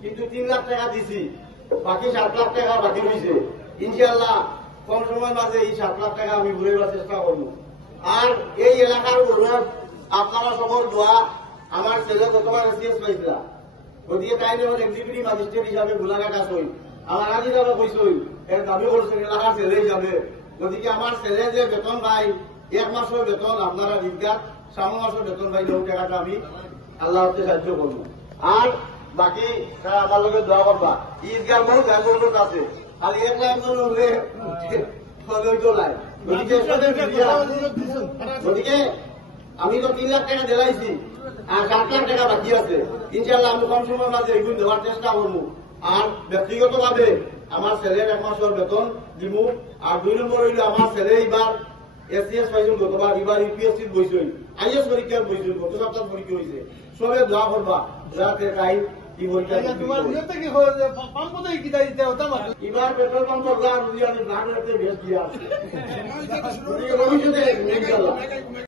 কিন্তু 3 লাখ টাকা দিছি, বাকি 7 লাখ টাকা বাকি রয়েছে। ইনশাআল্লাহ কম সময়ের মাঝে এই 7 লাখ টাকা আমি ঘুরাইবার চেষ্টা করবো। আর এই এলাকার অনুরোধ, আপনারা সবর দোয়া, আমার ছেলে গতবার এসিএস পাইছিল, গতিকে তাই যখন এক্সিকিউটিভ ম্যাজিস্ট্রেট হিসাবে গোলাঘাট আসই, আমার আগে যাবে কইসই, এর দাবি করছেন এলাকার ছেলেই যাবে। গতিকে আমার ছেলে যে বেতন পাই, 1 মাসের বেতন আপনারা জিজ্ঞাসা, 7 মাসের বেতন পাইলে ওই টাকাটা আমি আল্লাহ হতে সাহায্য করবো। আর বাকি আমার লোকের দোয়া করবা, ঈদগার বহু ব্যাংক আছে, খালি 1 লাখ হলে চলায়। গতিকে আমি তো 3 লাখ টাকা দিলাইছি, আর 7 লাখ টাকা বাকি আছে। ইনশাআল্লাহ আমি কম সময়ের মাঝে এগুলো দেওয়ার চেষ্টা করবো। আর ব্যক্তিগত ভাবে আমার ছেলের 1 মাসের বেতন দিব। আর 2 নম্বর হইল আমার ছেলে এবার এসিএস পাইছিল গতবার, এবার ইউপিএসসি বইছিল, আইএস পরীক্ষার বইছিল, গত সপ্তাহ পরীক্ষা হয়েছে। সবে দোয়া করবা যাতে তাই কি পরীক্ষা এবার পেট্রোল পাম্প ভবিষ্যতে